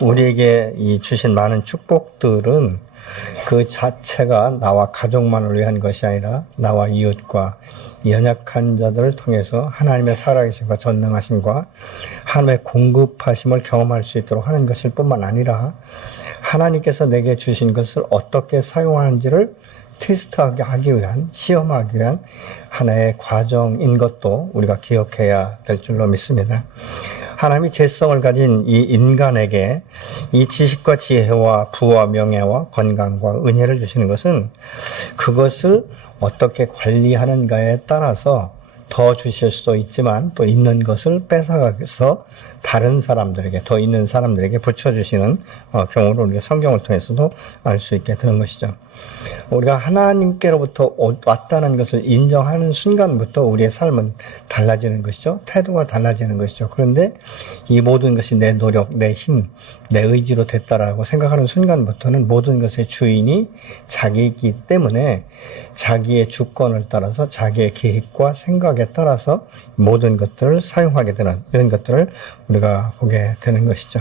우리에게 이 주신 많은 축복들은 그 자체가 나와 가족만을 위한 것이 아니라 나와 이웃과 연약한 자들을 통해서 하나님의 살아계심과 전능하심과 하나님의 공급하심을 경험할 수 있도록 하는 것일 뿐만 아니라 하나님께서 내게 주신 것을 어떻게 사용하는지를 테스트하게 하기 위한, 시험하기 위한 하나의 과정인 것도 우리가 기억해야 될 줄로 믿습니다. 하나님이 재성을 가진 이 인간에게 이 지식과 지혜와 부와 명예와 건강과 은혜를 주시는 것은 그것을 어떻게 관리하는가에 따라서 더 주실 수도 있지만 또 있는 것을 뺏어가서 다른 사람들에게, 더 있는 사람들에게 붙여주시는 경우를 우리가 성경을 통해서도 알 수 있게 되는 것이죠. 우리가 하나님께로부터 왔다는 것을 인정하는 순간부터 우리의 삶은 달라지는 것이죠. 태도가 달라지는 것이죠. 그런데 이 모든 것이 내 노력, 내 힘, 내 의지로 됐다라고 생각하는 순간부터는 모든 것의 주인이 자기이기 때문에 자기의 주권을 따라서 자기의 계획과 생각에 따라서 모든 것들을 사용하게 되는 이런 것들을 우리가 보게 되는 것이죠.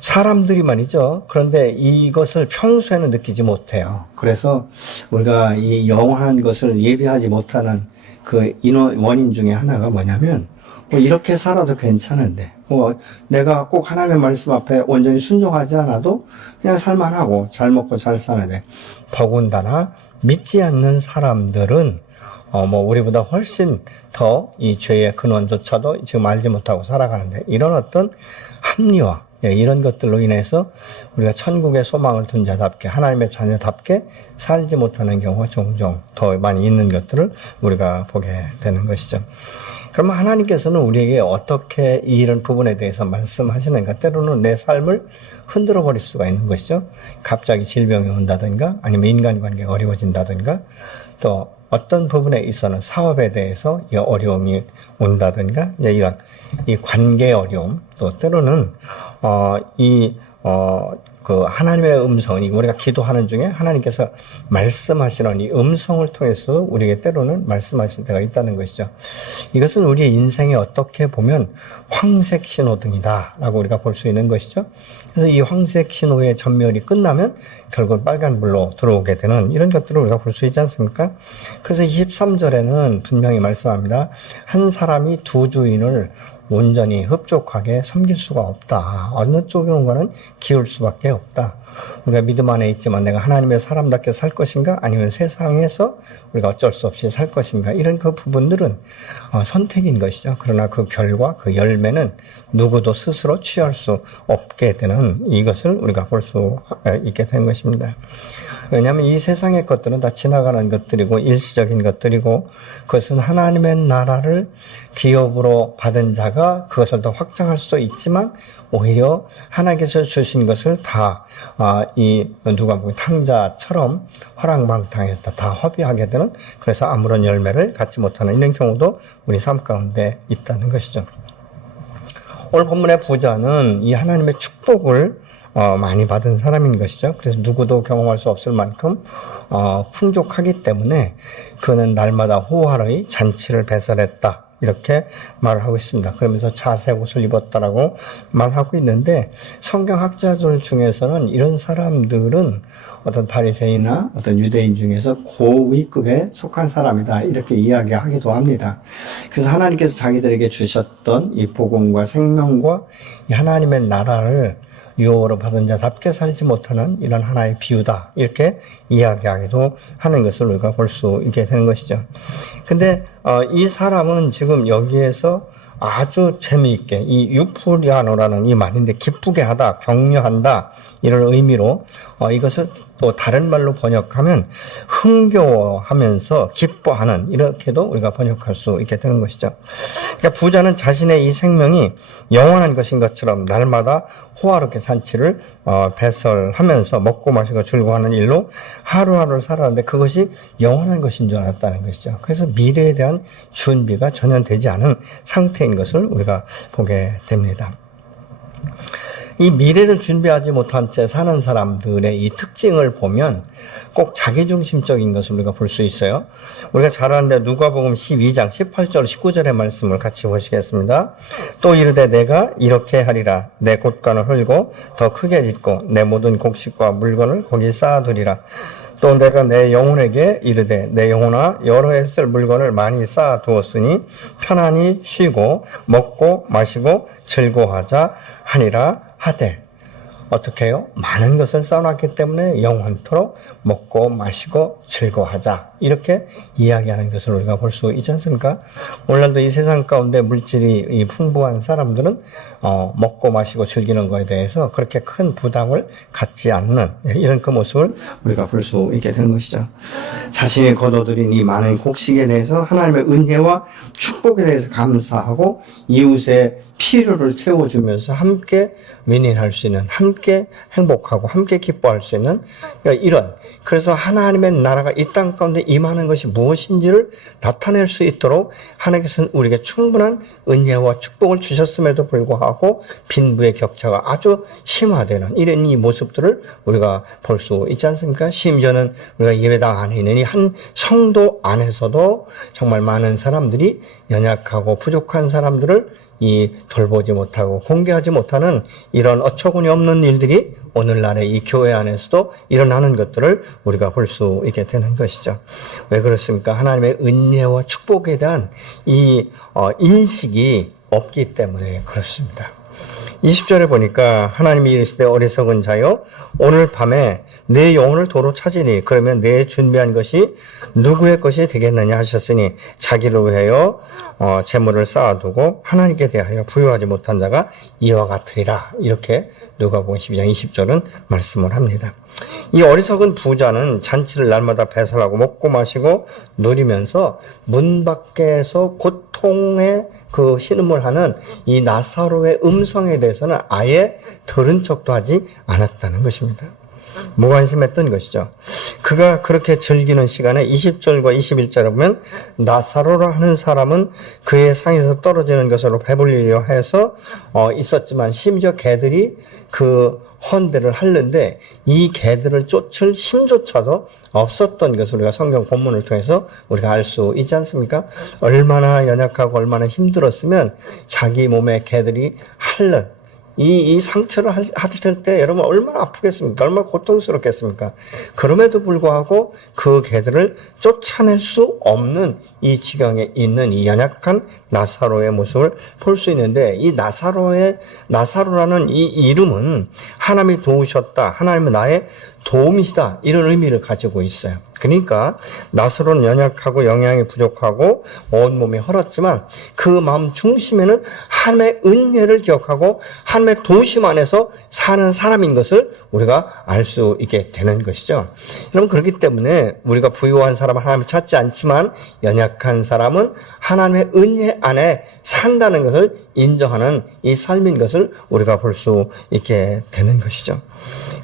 사람들이 말이죠. 그런데 이것을 평소에는 느끼지 못해요. 그래서 우리가 이 영원한 것을 예비하지 못하는 그 원인 중에 하나가 뭐냐면, 이렇게 살아도 괜찮은데, 내가 꼭 하나님의 말씀 앞에 온전히 순종하지 않아도 그냥 살만하고 잘 먹고 잘 사는데, 더군다나 믿지 않는 사람들은 우리보다 훨씬 더 이 죄의 근원조차도 지금 알지 못하고 살아가는데, 이런 어떤 합리화, 이런 것들로 인해서 우리가 천국의 소망을 둔 자답게, 하나님의 자녀답게 살지 못하는 경우가 종종 더 많이 있는 것들을 우리가 보게 되는 것이죠. 그러면 하나님께서는 우리에게 어떻게 이런 부분에 대해서 말씀하시는가? 때로는 내 삶을 흔들어 버릴 수가 있는 것이죠. 갑자기 질병이 온다든가, 아니면 인간관계가 어려워진다든가, 또 어떤 부분에 있어서는 사업에 대해서 이 어려움이 온다든가, 이런 이 관계 어려움, 또 때로는 그 하나님의 음성이 우리가 기도하는 중에 하나님께서 말씀하시는 이 음성을 통해서 우리에게 때로는 말씀하실 때가 있다는 것이죠. 이것은 우리의 인생에 어떻게 보면 황색 신호등이다라고 우리가 볼 수 있는 것이죠. 그래서 이 황색 신호의 전멸이 끝나면 결국 빨간불로 들어오게 되는 이런 것들을 우리가 볼 수 있지 않습니까? 그래서 23절에는 분명히 말씀합니다. 한 사람이 두 주인을 온전히 흡족하게 섬길 수가 없다. 어느 쪽으로는 기울 수밖에 없다. 우리가 믿음 안에 있지만 내가 하나님의 사람답게 살 것인가? 아니면 세상에서 우리가 어쩔 수 없이 살 것인가? 이런 그 부분들은 선택인 것이죠. 그러나 그 결과, 그 열매는 누구도 스스로 취할 수 없게 되는 이것을 우리가 볼 수 있게 되는 것입니다. 왜냐하면 이 세상의 것들은 다 지나가는 것들이고 일시적인 것들이고, 그것은 하나님의 나라를 기업으로 받은 자가 그것을 더 확장할 수도 있지만, 오히려 하나님께서 주신 것을 다 누가복음 탕자처럼 허랑방탕해서 다 허비하게 되는, 그래서 아무런 열매를 갖지 못하는 이런 경우도 우리 삶 가운데 있다는 것이죠. 오늘 본문의 부자는 이 하나님의 축복을 많이 받은 사람인 것이죠. 그래서 누구도 경험할 수 없을 만큼 풍족하기 때문에 그는 날마다 호화의 잔치를 배설했다, 이렇게 말을 하고 있습니다. 그러면서 자색 옷을 입었다라고 말하고 있는데, 성경학자들 중에서는 이런 사람들은 어떤 바리새인이나 어떤 유대인 중에서 고위급에 속한 사람이다, 이렇게 이야기하기도 합니다. 그래서 하나님께서 자기들에게 주셨던 이 복음과 생명과 이 하나님의 나라를 유업으로 받은 자답게 살지 못하는 이런 하나의 비유다, 이렇게 이야기하기도 하는 것을 우리가 볼 수 있게 되는 것이죠. 근데 이 사람은 지금 여기에서 아주 재미있게 이 유프리아노라는 이 말인데, 기쁘게 하다, 격려한다, 이런 의미로 이것을 또 다른 말로 번역하면 흥겨워하면서 기뻐하는, 이렇게도 우리가 번역할 수 있게 되는 것이죠. 그러니까 부자는 자신의 이 생명이 영원한 것인 것처럼 날마다 호화롭게 잔치를 배설하면서 먹고 마시고 즐거워하는 일로 하루하루를 살아가는데, 그것이 영원한 것인 줄 알았다는 것이죠. 그래서 미래에 대한 준비가 전혀 되지 않은 상태인 것을 우리가 보게 됩니다. 이 미래를 준비하지 못한 채 사는 사람들의 이 특징을 보면 꼭 자기중심적인 것을 우리가 볼 수 있어요. 우리가 잘 아는데 누가복음 12장 18절 19절의 말씀을 같이 보시겠습니다. 또 이르되 내가 이렇게 하리라. 내 곳간을 헐고 더 크게 짓고 내 모든 곡식과 물건을 거기 쌓아두리라. 또 내가 내 영혼에게 이르되 내 영혼아 여러 해 쓸 물건을 많이 쌓아두었으니 편안히 쉬고 먹고 마시고 즐거워하자 하니라 하되. 어떻게 해요? 많은 것을 쌓아놨기 때문에 영원토록 먹고 마시고 즐거워하자. 이렇게 이야기하는 것을 우리가 볼 수 있지 않습니까? 오늘날도 이 세상 가운데 물질이 풍부한 사람들은 먹고 마시고 즐기는 것에 대해서 그렇게 큰 부담을 갖지 않는 이런 그 모습을 우리가 볼 수 있게 되는 것이죠. 자신이 거둬들인 이 많은 곡식에 대해서 하나님의 은혜와 축복에 대해서 감사하고 이웃의 필요를 채워주면서 함께 윈윈할 수 있는, 함께 행복하고 함께 기뻐할 수 있는 이런, 그래서 하나님의 나라가 이 땅 가운데 임하는 것이 무엇인지를 나타낼 수 있도록 하나님께서는 우리에게 충분한 은혜와 축복을 주셨음에도 불구하고 빈부의 격차가 아주 심화되는 이런 이 모습들을 우리가 볼 수 있지 않습니까? 심지어는 우리가 예배당 안에 있는 이 한 성도 안에서도 정말 많은 사람들이 연약하고 부족한 사람들을 돌보지 못하고 공개하지 못하는 이런 어처구니 없는 일들이 오늘날의 이 교회 안에서도 일어나는 것들을 우리가 볼 수 있게 되는 것이죠. 왜 그렇습니까? 하나님의 은혜와 축복에 대한 이 인식이 없기 때문에 그렇습니다. 20절에 보니까 하나님이 이르시되 어리석은 자여 오늘 밤에 내 영혼을 도로 찾으니 그러면 내 준비한 것이 누구의 것이 되겠느냐 하셨으니 자기를 위하여 재물을 쌓아두고 하나님께 대하여 부유하지 못한 자가 이와 같으리라. 이렇게 누가복음 12장 20절은 말씀을 합니다. 이 어리석은 부자는 잔치를 날마다 배설하고 먹고 마시고 누리면서 문 밖에서 고통의 그 신음을 하는 이 나사로의 음성에 대해서는 아예 들은 척도 하지 않았다는 것입니다. 무관심했던 것이죠. 그가 그렇게 즐기는 시간에 20절과 21절에 보면 나사로라 하는 사람은 그의 상에서 떨어지는 것으로 배불리려 해서 있었지만 심지어 개들이 그 헌대를 하는데 이 개들을 쫓을 힘조차도 없었던 것을 우리가 성경 본문을 통해서 우리가 알 수 있지 않습니까? 얼마나 연약하고 얼마나 힘들었으면 자기 몸에 개들이 핥는 이 상처를 하실 때 여러분 얼마나 아프겠습니까? 얼마나 고통스럽겠습니까? 그럼에도 불구하고 그 개들을 쫓아낼 수 없는 이 지경에 있는 이 연약한 나사로의 모습을 볼 수 있는데 이 나사로라는 이 이름은 하나님이 도우셨다. 하나님은 나의 도움이시다. 이런 의미를 가지고 있어요. 그러니까 나사로는 연약하고 영양이 부족하고 온몸이 헐었지만 그 마음 중심에는 하나님의 은혜를 기억하고 하나님의 도우심 안에서 사는 사람인 것을 우리가 알 수 있게 되는 것이죠. 여러분 그렇기 때문에 우리가 부유한 사람은 하나님을 찾지 않지만 연약한 사람은 하나님의 은혜 안에 산다는 것을 인정하는 이 삶인 것을 우리가 볼 수 있게 되는 것이죠.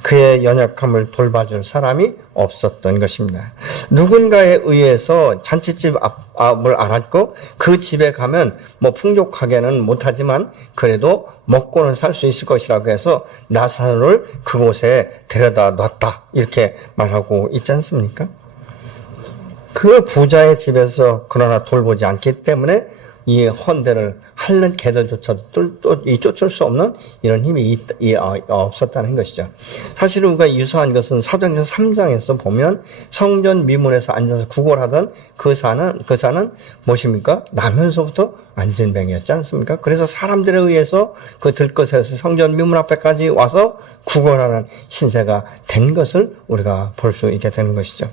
그의 연약함을 돌봐줄 사람이 없었던 것입니다. 누군가에 의해서 잔치집 앞을 알았고 그 집에 가면 풍족하게는 못하지만 그래도 먹고는 살 수 있을 것이라고 해서 나사로를 그곳에 데려다 놨다. 이렇게 말하고 있지 않습니까? 그 부자의 집에서 그러나 돌보지 않기 때문에 이 헌대를 핥는 개들조차도 쫓을 수 없는 이런 힘이 없었다는 것이죠. 사실 우리가 유사한 것은 사도행전 3장에서 보면 성전 미문에서 앉아서 구걸하던 그 사는 무엇입니까? 나면서부터 안진뱅이였지 않습니까? 그래서 사람들에 의해서 그 들것에서 성전 미문 앞에까지 와서 구걸하는 신세가 된 것을 우리가 볼 수 있게 되는 것이죠.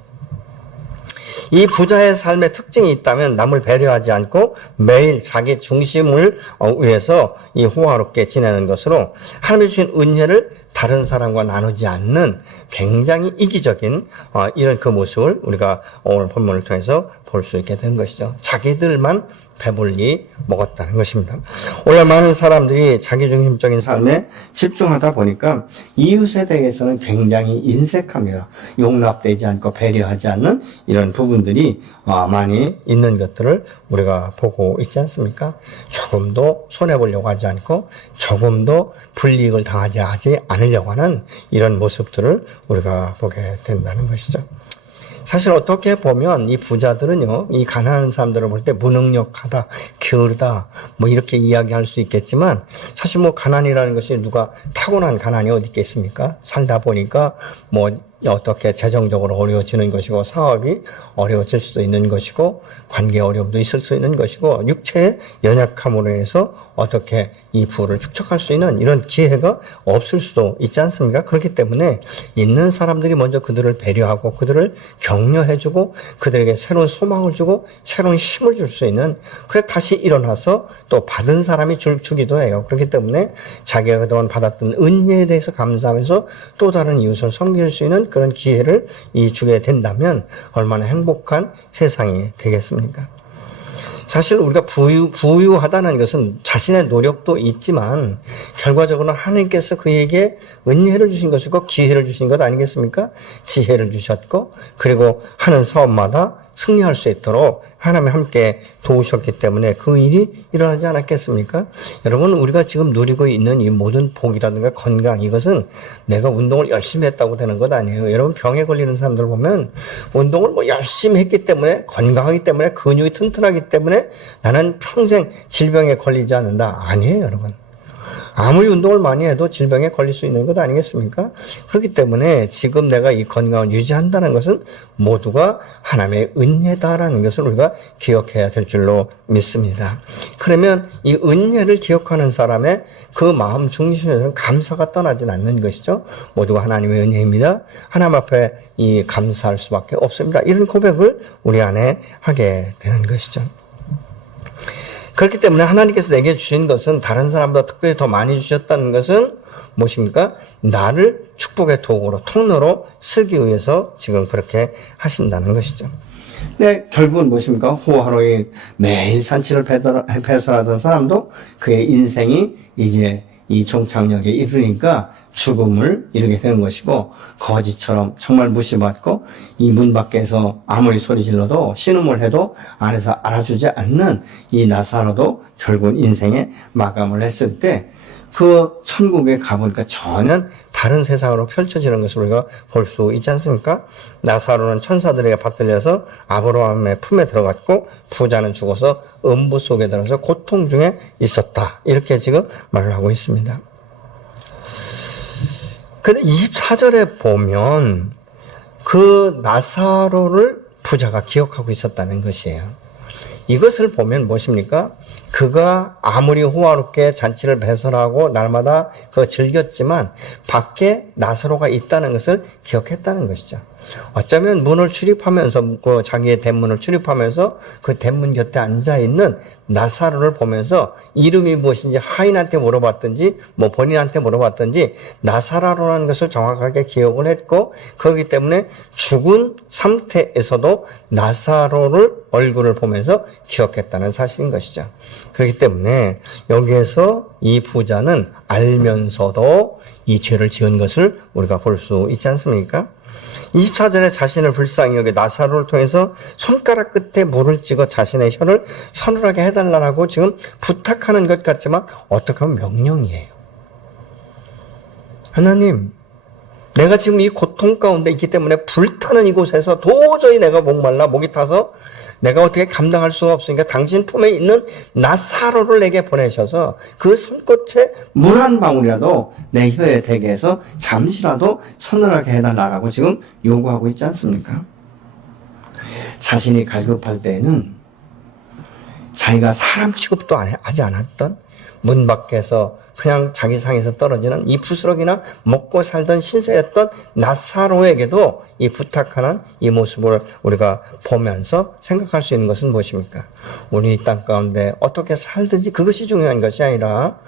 이 부자의 삶의 특징이 있다면 남을 배려하지 않고 매일 자기 중심을 위해서 이 호화롭게 지내는 것으로 하나님이 주신 은혜를 다른 사람과 나누지 않는 굉장히 이기적인 이런 그 모습을 우리가 오늘 본문을 통해서 볼 수 있게 되는 것이죠. 자기들만 배불리 먹었다는 것입니다. 오히려 많은 사람들이 자기중심적인 삶에 집중하다 보니까 이웃에 대해서는 굉장히 인색합니다. 용납되지 않고 배려하지 않는 이런 부분들이 많이 있는 것들을 우리가 보고 있지 않습니까? 조금도 손해보려고 하지 않고 조금도 불이익을 당하지 않으려고 하는 이런 모습들을 우리가 보게 된다는 것이죠. 사실 어떻게 보면 이 부자들은요, 이 가난한 사람들을 볼 때 무능력하다, 게으르다, 뭐 이렇게 이야기할 수 있겠지만, 사실 뭐 가난이라는 것이 누가 타고난 가난이 어디 있겠습니까? 살다 보니까 뭐 어떻게 재정적으로 어려워지는 것이고, 사업이 어려워질 수도 있는 것이고, 관계 어려움도 있을 수 있는 것이고, 육체의 연약함으로 해서 어떻게 이 부를 축적할 수 있는 이런 기회가 없을 수도 있지 않습니까? 그렇기 때문에 있는 사람들이 먼저 그들을 배려하고 그들을 격려해주고 그들에게 새로운 소망을 주고 새로운 힘을 줄 수 있는, 그래 다시 일어나서 또 받은 사람이 주기도 해요. 그렇기 때문에 자기가 그동안 받았던 은혜에 대해서 감사하면서 또 다른 이웃을 섬길 수 있는 그런 기회를 주게 된다면 얼마나 행복한 세상이 되겠습니까? 사실 우리가 부유하다는 것은 자신의 노력도 있지만 결과적으로는 하나님께서 그에게 은혜를 주신 것이고 기회를 주신 것 아니겠습니까? 지혜를 주셨고 그리고 하는 사업마다 승리할 수 있도록 하나님이 함께 도우셨기 때문에 그 일이 일어나지 않았겠습니까? 여러분, 우리가 지금 누리고 있는 이 모든 복이라든가 건강, 이것은 내가 운동을 열심히 했다고 되는 것 아니에요. 여러분, 병에 걸리는 사람들 보면 운동을 뭐 열심히 했기 때문에, 건강하기 때문에, 근육이 튼튼하기 때문에 나는 평생 질병에 걸리지 않는다. 아니에요, 여러분. 아무리 운동을 많이 해도 질병에 걸릴 수 있는 것 아니겠습니까? 그렇기 때문에 지금 내가 이 건강을 유지한다는 것은 모두가 하나님의 은혜다라는 것을 우리가 기억해야 될 줄로 믿습니다. 그러면 이 은혜를 기억하는 사람의 그 마음 중심에는 감사가 떠나진 않는 것이죠. 모두가 하나님의 은혜입니다. 하나님 앞에 이 감사할 수밖에 없습니다. 이런 고백을 우리 안에 하게 되는 것이죠. 그렇기 때문에 하나님께서 내게 주신 것은 다른 사람보다 특별히 더 많이 주셨다는 것은 무엇입니까? 나를 축복의 도구로, 통로로 쓰기 위해서 지금 그렇게 하신다는 것이죠. 네, 결국은 무엇입니까? 호화로이 매일 산치를 배설하던 사람도 그의 인생이 이제 이 종착역에 이르니까 죽음을 이루게 되는 것이고, 거지처럼 정말 무시받고 이 문 밖에서 아무리 소리 질러도 신음을 해도 안에서 알아주지 않는 이 나사로도 결국 인생의 마감을 했을 때 그 천국에 가보니까 전혀 다른 세상으로 펼쳐지는 것을 우리가 볼 수 있지 않습니까? 나사로는 천사들에게 받들려서 아브라함의 품에 들어갔고 부자는 죽어서 음부 속에 들어서 고통 중에 있었다. 이렇게 지금 말을 하고 있습니다. 근데 24절에 보면 그 나사로를 부자가 기억하고 있었다는 것이에요. 이것을 보면 무엇입니까? 그가 아무리 호화롭게 잔치를 배설하고 날마다 그거 즐겼지만 밖에 나사로가 있다는 것을 기억했다는 것이죠. 어쩌면 문을 출입하면서 그 자기의 대문을 출입하면서 그 대문 곁에 앉아있는 나사로를 보면서 이름이 무엇인지 하인한테 물어봤든지 뭐 본인한테 물어봤든지 나사로라는 것을 정확하게 기억을 했고, 그렇기 때문에 죽은 상태에서도 나사로를 얼굴을 보면서 기억했다는 사실인 것이죠. 그렇기 때문에 여기에서 이 부자는 알면서도 이 죄를 지은 것을 우리가 볼 수 있지 않습니까? 24절에 자신을 불쌍히 여겨 나사로를 통해서 손가락 끝에 물을 찍어 자신의 혀를 서늘하게 해달라고 지금 부탁하는 것 같지만 어떻게 하면 명령이에요. 하나님, 내가 지금 이 고통 가운데 있기 때문에 불타는 이곳에서 도저히 내가 목말라 목이 타서 내가 어떻게 감당할 수가 없으니까 당신 품에 있는 나사로를 내게 보내셔서 그 손끝에 물 한 방울이라도 내 혀에 대게 해서 잠시라도 서늘하게 해달라고 지금 요구하고 있지 않습니까? 자신이 갈급할 때에는 자기가 사람 취급도 하지 않았던 문 밖에서 그냥 자기 상에서 떨어지는 이 부스러기나 먹고 살던 신세였던 나사로에게도 이 부탁하는 이 모습을 우리가 보면서 생각할 수 있는 것은 무엇입니까? 우리 이 땅 가운데 어떻게 살든지 그것이 중요한 것이 아니라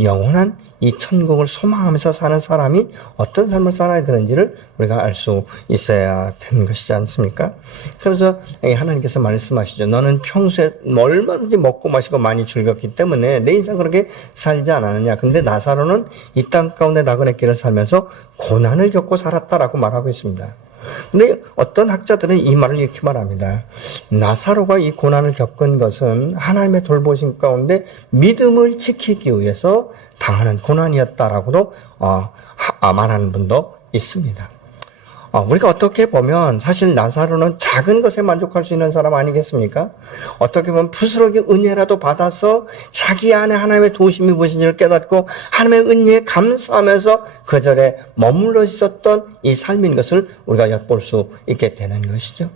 영원한 이 천국을 소망하면서 사는 사람이 어떤 삶을 살아야 되는지를 우리가 알 수 있어야 되는 것이지 않습니까? 그래서 하나님께서 말씀하시죠. 너는 평소에 얼마든지 먹고 마시고 많이 즐겼기 때문에 내 인생 그렇게 살지 않았느냐. 근데 나사로는 이 땅 가운데 나그네 길을 살면서 고난을 겪고 살았다라고 말하고 있습니다. 근데 어떤 학자들은 이 말을 이렇게 말합니다. 나사로가 이 고난을 겪은 것은 하나님의 돌보심 가운데 믿음을 지키기 위해서 당하는 고난이었다라고도 말하는 분도 있습니다. 우리가 어떻게 보면 사실 나사로는 작은 것에 만족할 수 있는 사람 아니겠습니까? 어떻게 보면 부스러기 은혜라도 받아서 자기 안에 하나님의 도우심이 무엇인지를 깨닫고 하나님의 은혜에 감사하면서 그 절에 머물러 있었던 이 삶인 것을 우리가 엿볼 수 있게 되는 것이죠.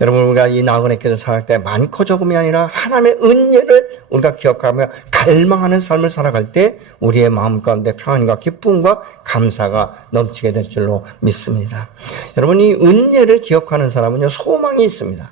여러분, 우리가 이 나그네 길을 살아갈 때 많고 적음이 아니라 하나님의 은혜를 우리가 기억하며 갈망하는 삶을 살아갈 때 우리의 마음 가운데 평안과 기쁨과 감사가 넘치게 될 줄로 믿습니다. 여러분, 이 은혜를 기억하는 사람은요, 소망이 있습니다.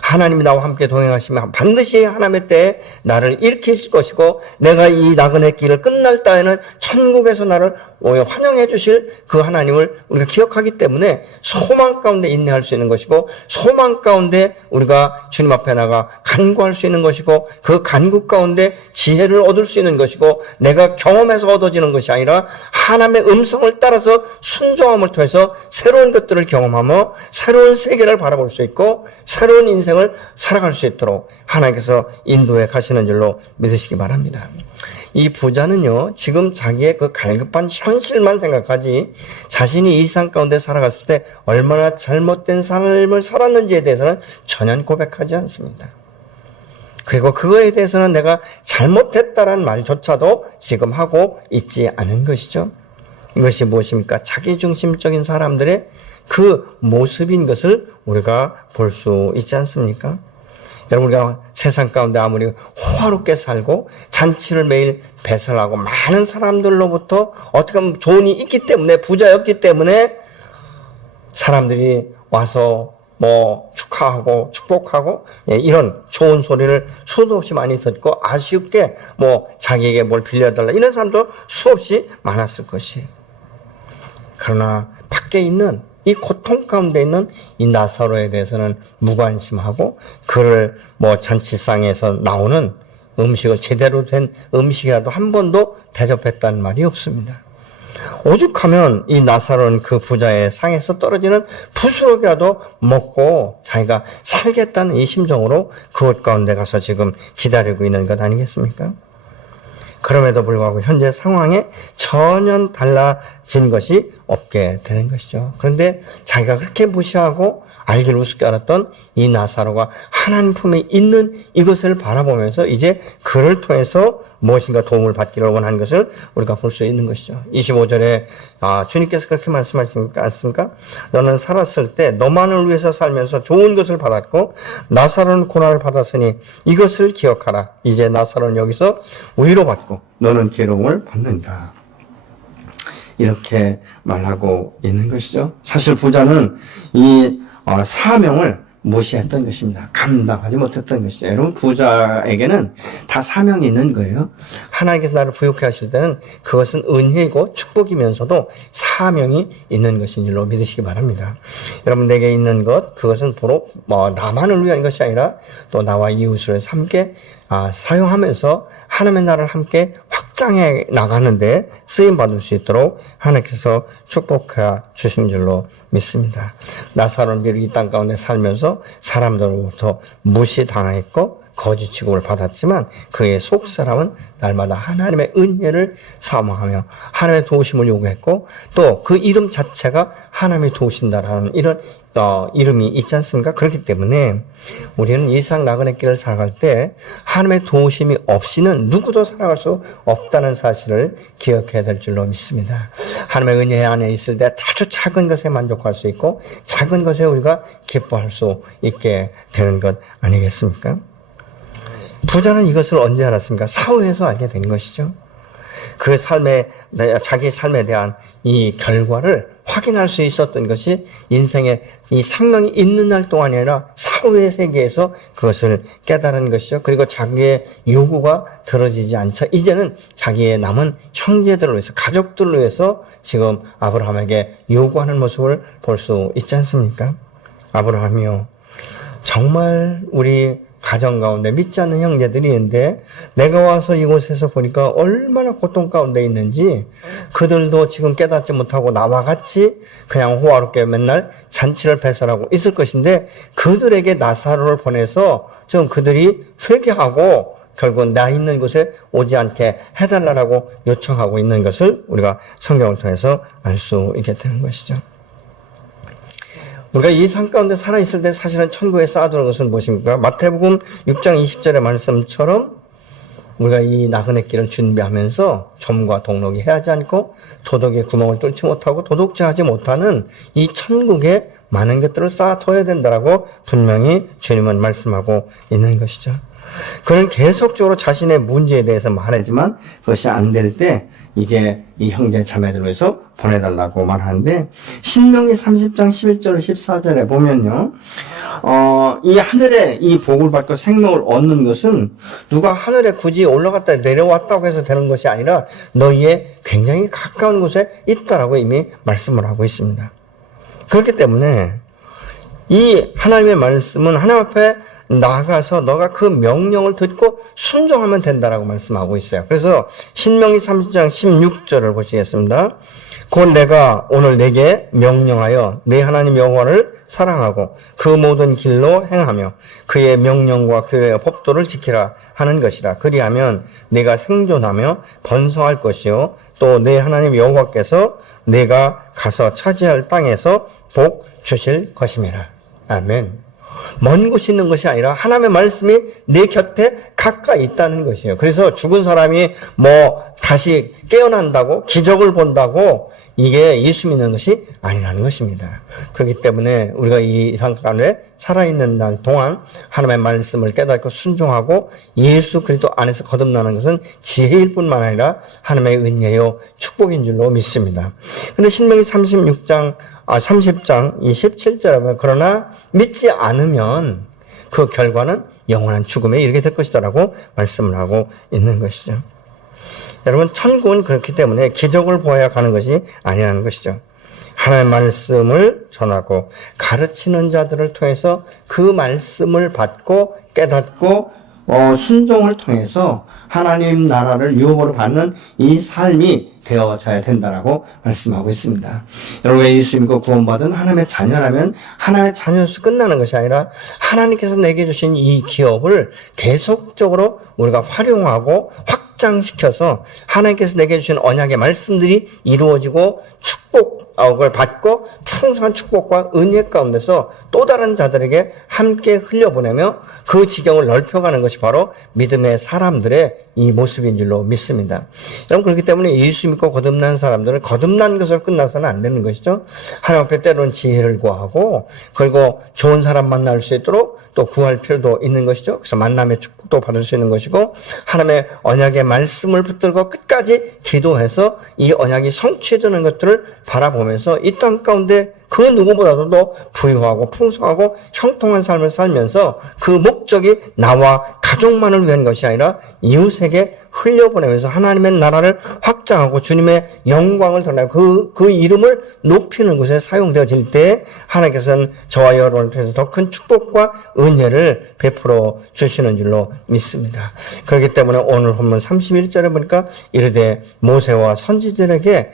하나님이 나와 함께 동행하시면 반드시 하나님의 때에 나를 일으키실 것이고 내가 이 나그네 길을 끝날 때에는 천국에서 나를 환영해 주실 그 하나님을 우리가 기억하기 때문에 소망 가운데 인내할 수 있는 것이고 소망 가운데 우리가 주님 앞에 나가 간구할 수 있는 것이고 그 간구 가운데 지혜를 얻을 수 있는 것이고 내가 경험해서 얻어지는 것이 아니라 하나님의 음성을 따라서 순종함을 통해서 새로운 것들을 경험하며 새로운 세계를 바라볼 수 있고 새로운 인생을 살아갈 수 있도록 하나님께서 인도해 가시는 줄로 믿으시기 바랍니다. 이 부자는요, 지금 자기의 그 갈급한 현실만 생각하지 자신이 이 세상 가운데 살아갔을 때 얼마나 잘못된 삶을 살았는지에 대해서는 전혀 고백하지 않습니다. 그리고 그거에 대해서는 내가 잘못했다라는 말조차도 지금 하고 있지 않은 것이죠. 이것이 무엇입니까? 자기중심적인 사람들의 그 모습인 것을 우리가 볼 수 있지 않습니까? 여러분, 우리가 세상 가운데 아무리 호화롭게 살고 잔치를 매일 배설하고 많은 사람들로부터 어떻게 보면 조언이 있기 때문에 부자였기 때문에 사람들이 와서 축하하고 축복하고 이런 좋은 소리를 수도 없이 많이 듣고 아쉽게 자기에게 뭘 빌려달라 이런 사람도 수없이 많았을 것이에요. 그러나 밖에 있는 이 고통 가운데 있는 이 나사로에 대해서는 무관심하고 그를 잔치상에서 나오는 음식을 제대로 된 음식이라도 한 번도 대접했다는 말이 없습니다. 오죽하면 이 나사로는 그 부자의 상에서 떨어지는 부스러기라도 먹고 자기가 살겠다는 이 심정으로 그곳 가운데 가서 지금 기다리고 있는 것 아니겠습니까? 그럼에도 불구하고 현재 상황에 전혀 달라진 것이 없게 되는 것이죠. 그런데 자기가 그렇게 무시하고 알기를 우습게 알았던 이 나사로가 하나님 품에 있는 이것을 바라보면서 이제 그를 통해서 무엇인가 도움을 받기를 원하는 것을 우리가 볼 수 있는 것이죠. 25절에 주님께서 그렇게 말씀하시지 않습니까? 너는 살았을 때 너만을 위해서 살면서 좋은 것을 받았고 나사로는 고난을 받았으니 이것을 기억하라. 이제 나사로는 여기서 위로받고 너는 괴로움을 받는다. 이렇게 말하고 있는 것이죠. 사실 부자는 이 사명을 무시했던 것입니다. 감당하지 못했던 것이죠. 여러분, 부자에게는 다 사명이 있는 거예요. 하나님께서 나를 부유케 하실 때는 그것은 은혜이고 축복이면서도 사명이 있는 것인 줄로 믿으시기 바랍니다. 여러분, 내게 있는 것, 그것은 도로 나만을 위한 것이 아니라 또 나와 이웃을 함께 사용하면서 하나님의 나라를 함께 확장해 나가는데 쓰임받을 수 있도록 하나님께서 축복해 주신 줄로 믿습니다. 나사로는 비록 이 땅 가운데 살면서 사람들로부터 무시당했고 거짓 취급을 받았지만 그의 속사람은 날마다 하나님의 은혜를 사모하며 하나님의 도우심을 요구했고 또 그 이름 자체가 하나님이 도우신다라는 이런 이름이 있지 않습니까? 그렇기 때문에 우리는 이 세상 나그네 길을 살아갈 때 하나님의 도우심이 없이는 누구도 살아갈 수 없다는 사실을 기억해야 될 줄로 믿습니다. 하나님의 은혜 안에 있을 때 아주 작은 것에 만족할 수 있고 작은 것에 우리가 기뻐할 수 있게 되는 것 아니겠습니까? 부자는 이것을 언제 알았습니까? 사후에서 알게 된 것이죠. 그 자기 삶에 대한 이 결과를 확인할 수 있었던 것이 인생의 이 생명이 있는 날 동안이 아니라 사후의 세계에서 그것을 깨달은 것이죠. 그리고 자기의 요구가 들어지지 않자 이제는 자기의 남은 형제들을 위해서, 가족들을 위해서 지금 아브라함에게 요구하는 모습을 볼 수 있지 않습니까? 아브라함이요, 정말 우리 가정 가운데 믿지 않는 형제들이 있는데 내가 와서 이곳에서 보니까 얼마나 고통 가운데 있는지, 그들도 지금 깨닫지 못하고 나와 같이 그냥 호화롭게 맨날 잔치를 배설하고 있을 것인데 그들에게 나사로를 보내서 좀 그들이 회개하고 결국 나 있는 곳에 오지 않게 해달라고 요청하고 있는 것을 우리가 성경을 통해서 알 수 있게 되는 것이죠. 우리가 이 삶 가운데 살아있을 때 사실은 천국에 쌓아두는 것은 무엇입니까? 마태복음 6장 20절의 말씀처럼 우리가 이 나그네 길을 준비하면서 점과 동록이 해하지 않고 도덕의 구멍을 뚫지 못하고 도둑질하지 못하는 이 천국에 많은 것들을 쌓아둬야 된다라고 분명히 주님은 말씀하고 있는 것이죠. 그는 계속적으로 자신의 문제에 대해서 말하지만 그것이 안 될 때 이제 이 형제 자매들을 위해서 보내달라고 말하는데, 신명기 30장 11절 14절에 보면요, 이 하늘에 이 복을 받고 생명을 얻는 것은 누가 하늘에 굳이 올라갔다 내려왔다고 해서 되는 것이 아니라 너희의 굉장히 가까운 곳에 있다라고 이미 말씀을 하고 있습니다. 그렇기 때문에 이 하나님의 말씀은 하나님 앞에 나가서 너가 그 명령을 듣고 순종하면 된다라고 말씀하고 있어요. 그래서 신명기 30장 16절을 보시겠습니다. 곧 내가 오늘 내게 명령하여 내 하나님 여호와를 사랑하고 그 모든 길로 행하며 그의 명령과 그의 법도를 지키라 하는 것이라. 그리하면 내가 생존하며 번성할 것이요 또 내 하나님 여호와께서 내가 가서 차지할 땅에서 복 주실 것임이라. 아멘. 먼 곳에 있는 것이 아니라 하나님의 말씀이 내 곁에 가까이 있다는 것이에요. 그래서 죽은 사람이 다시 깨어난다고, 기적을 본다고, 이게 예수 믿는 것이 아니라는 것입니다. 그렇기 때문에 우리가 이 상간에 살아있는 날 동안 하나님의 말씀을 깨닫고 순종하고 예수 그리스도 안에서 거듭나는 것은 지혜일 뿐만 아니라 하나님의 은혜요 축복인 줄로 믿습니다. 근데 신명기 30장 27절에 보면 그러나 믿지 않으면 그 결과는 영원한 죽음에 이르게 될 것이다라고 말씀을 하고 있는 것이죠. 여러분, 천국은 그렇기 때문에 기적을 보아야 가는 것이 아니라는 것이죠. 하나님의 말씀을 전하고 가르치는 자들을 통해서 그 말씀을 받고 깨닫고 순종을 통해서 하나님 나라를 유업으로 받는 이 삶이 되어져야 된다라고 말씀하고 있습니다. 여러분, 예수 믿고 구원받은 하나님의 자녀라면 하나님의 자녀로서 끝나는 것이 아니라 하나님께서 내게 주신 이 기업을 계속적으로 우리가 활용하고 확장시켜서 하나님께서 내게 주신 언약의 말씀들이 이루어지고 축복을 받고 풍성한 축복과 은혜 가운데서 또 다른 자들에게 함께 흘려보내며 그 지경을 넓혀가는 것이 바로 믿음의 사람들의 이 모습인 줄로 믿습니다. 여러분, 그렇기 때문에 예수 믿고 거듭난 사람들은 거듭난 것으로 끝나서는 안 되는 것이죠. 하나님 앞에 때로는 지혜를 구하고 그리고 좋은 사람 만날 수 있도록 또 구할 필요도 있는 것이죠. 그래서 만남의 축복도 받을 수 있는 것이고 하나님의 언약의 말씀을 붙들고 끝까지 기도해서 이 언약이 성취되는 것들을 바라보면서 이 땅 가운데 그 누구보다도 더 부유하고 풍성하고 형통한 삶을 살면서 그 목적이 나와 가족만을 위한 것이 아니라 이웃에게 흘려보내면서 하나님의 나라를 확장하고 주님의 영광을 드러내고 그 이름을 높이는 곳에 사용되어질 때 하나님께서는 저와 여러분을 통해서 더 큰 축복과 은혜를 베풀어 주시는 줄로 믿습니다. 그렇기 때문에 오늘 본문 31절에 보니까 이르되 모세와 선지자들에게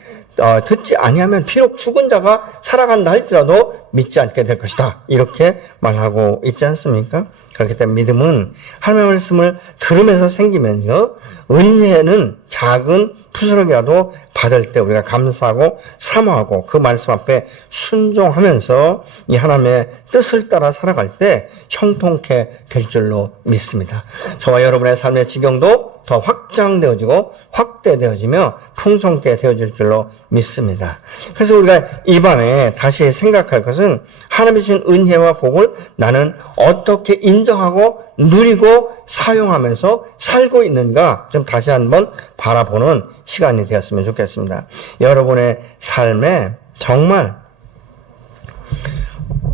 듣지 아니하면 비록 죽은 자가 살아간다 할지라도 믿지 않게 될 것이다. 이렇게 말하고 있지 않습니까? 그렇기 때문에 믿음은 하나님의 말씀을 들으면서 생기면서 은혜는 작은 푸스럭이라도 받을 때 우리가 감사하고 사모하고 그 말씀 앞에 순종하면서 이 하나님의 뜻을 따라 살아갈 때 형통케 될 줄로 믿습니다. 저와 여러분의 삶의 지경도 더 확장되어지고 확대되어지며 풍성케 되어질 줄로 믿습니다. 그래서 우리가 이 밤에 다시 생각할 것은 하나님이 주신 은혜와 복을 나는 어떻게 인정하고 누리고 사용하면서 살고 있는가 좀 다시 한번 바라보는 시간이 되었으면 좋겠습니다. 여러분의 삶에 정말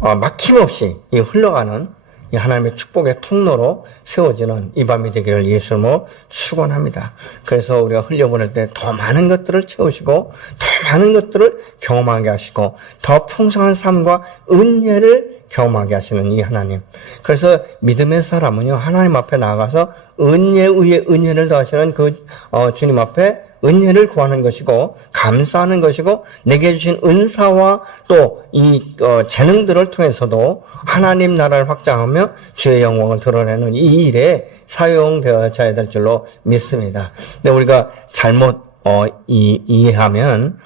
막힘없이 흘러가는 이 하나님의 축복의 통로로 세워지는 이 밤이 되기를 예수님으로 축원합니다. 그래서 우리가 흘려보낼 때 더 많은 것들을 채우시고 더 많은 것들을 경험하게 하시고 더 풍성한 삶과 은혜를 경험하게 하시는 이 하나님. 그래서 믿음의 사람은요, 하나님 앞에 나아가서 은혜 위에 은혜를 더하시는 그 주님 앞에 은혜를 구하는 것이고 감사하는 것이고 내게 주신 은사와 또 이 재능들을 통해서도 하나님 나라를 확장하며 주의 영광을 드러내는 이 일에 사용되어져야 될 줄로 믿습니다. 근데 우리가 잘못 이해하면,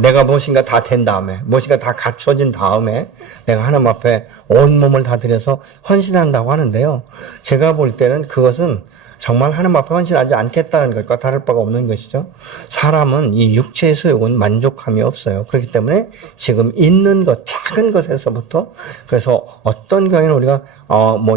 내가 무엇인가 다 된 다음에, 무엇인가 다 갖춰진 다음에, 내가 하나님 앞에 온몸을 다 들여서 헌신한다고 하는데요. 제가 볼 때는 그것은 정말 하나님 앞에 헌신하지 않겠다는 것과 다를 바가 없는 것이죠. 사람은 이 육체의 소욕은 만족함이 없어요. 그렇기 때문에 지금 있는 것, 작은 것에서부터, 그래서 어떤 경우에는 우리가,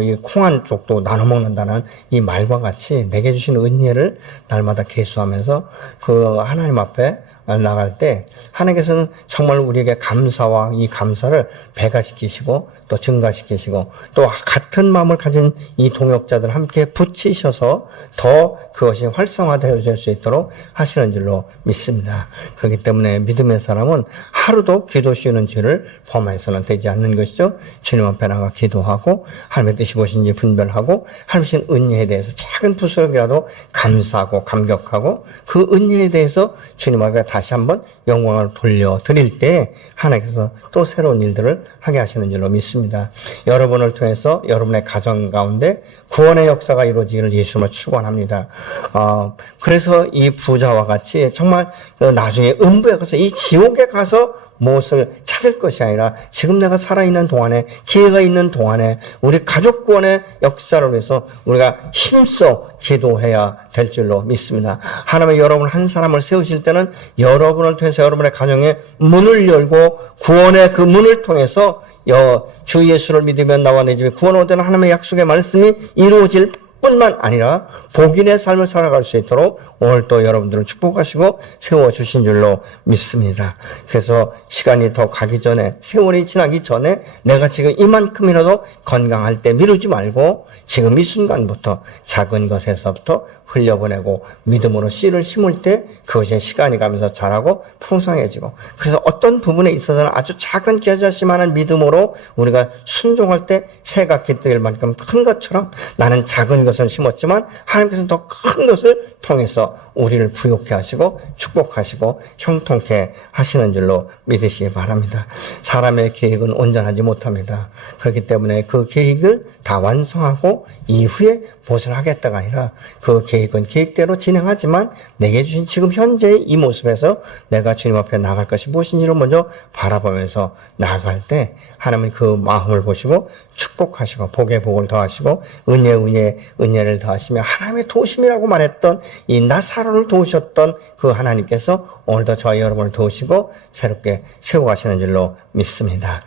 이 콩 한 쪽도 나눠 먹는다는 이 말과 같이 내게 주신 은혜를 날마다 계수하면서 그 하나님 앞에 나갈 때 하나님께서는 정말 우리에게 감사와 이 감사를 배가시키시고 또 증가시키시고 또 같은 마음을 가진 이 동역자들 함께 붙이셔서 더 그것이 활성화되어질 수 있도록 하시는 줄로 믿습니다. 그렇기 때문에 믿음의 사람은 하루도 기도 쉬는 죄를 범해서는 되지 않는 것이죠. 주님 앞에 나가 기도하고 하나님의 뜻이 무엇인지 분별하고 하나님의 주신 은혜에 대해서 작은 부스럭이라도 감사하고 감격하고 그 은혜에 대해서 주님 앞에 다시 한번 영광을 돌려드릴 때 하나님께서 또 새로운 일들을 하게 하시는 줄로 믿습니다. 여러분을 통해서 여러분의 가정 가운데 구원의 역사가 이루어지기를 예수님을 축원합니다. 그래서 이 부자와 같이 정말 나중에 음부에 가서 이 지옥에 가서 무엇을 찾을 것이 아니라 지금 내가 살아있는 동안에 기회가 있는 동안에 우리 가족 구원의 역사를 위해서 우리가 힘써 기도해야 될 줄로 믿습니다. 하나님은 여러분 한 사람을 세우실 때는 여러분을 통해서 여러분의 가정에 문을 열고 구원의 그 문을 통해서 주 예수를 믿으면 나와 내 집에 구원 얻는 하나님의 약속의 말씀이 이루어질 뿐만 아니라 복인의 삶을 살아갈 수 있도록 오늘 또 여러분들을 축복하시고 세워주신 줄로 믿습니다. 그래서 시간이 더 가기 전에, 세월이 지나기 전에 내가 지금 이만큼이라도 건강할 때 미루지 말고 지금 이 순간부터 작은 것에서부터 흘려보내고 믿음으로 씨를 심을 때 그것이 시간이 가면서 자라고 풍성해지고, 그래서 어떤 부분에 있어서는 아주 작은 겨자씨만한 믿음으로 우리가 순종할 때 새가 깃들 만큼 큰 것처럼 나는 작은 것을 심었지만 하나님께서는 더 큰 것을 통해서 우리를 부욕해 하시고 축복하시고 형통케 하시는 줄로 믿으시기 바랍니다. 사람의 계획은 온전하지 못합니다. 그렇기 때문에 그 계획을 다 완성하고 이후에 무엇을 하겠다가 아니라 그 계획은 계획대로 진행하지만 내게 주신 지금 현재의 이 모습에서 내가 주님 앞에 나갈 것이 무엇인지를 먼저 바라보면서 나아갈 때 하나님은 그 마음을 보시고 축복하시고 복의 복을 더하시고 은혜를 더하시며 하나님의 도우심이라고 말했던 이 나사로를 도우셨던 그 하나님께서 오늘도 저와 여러분을 도우시고 새롭게 세워가시는 줄로 믿습니다.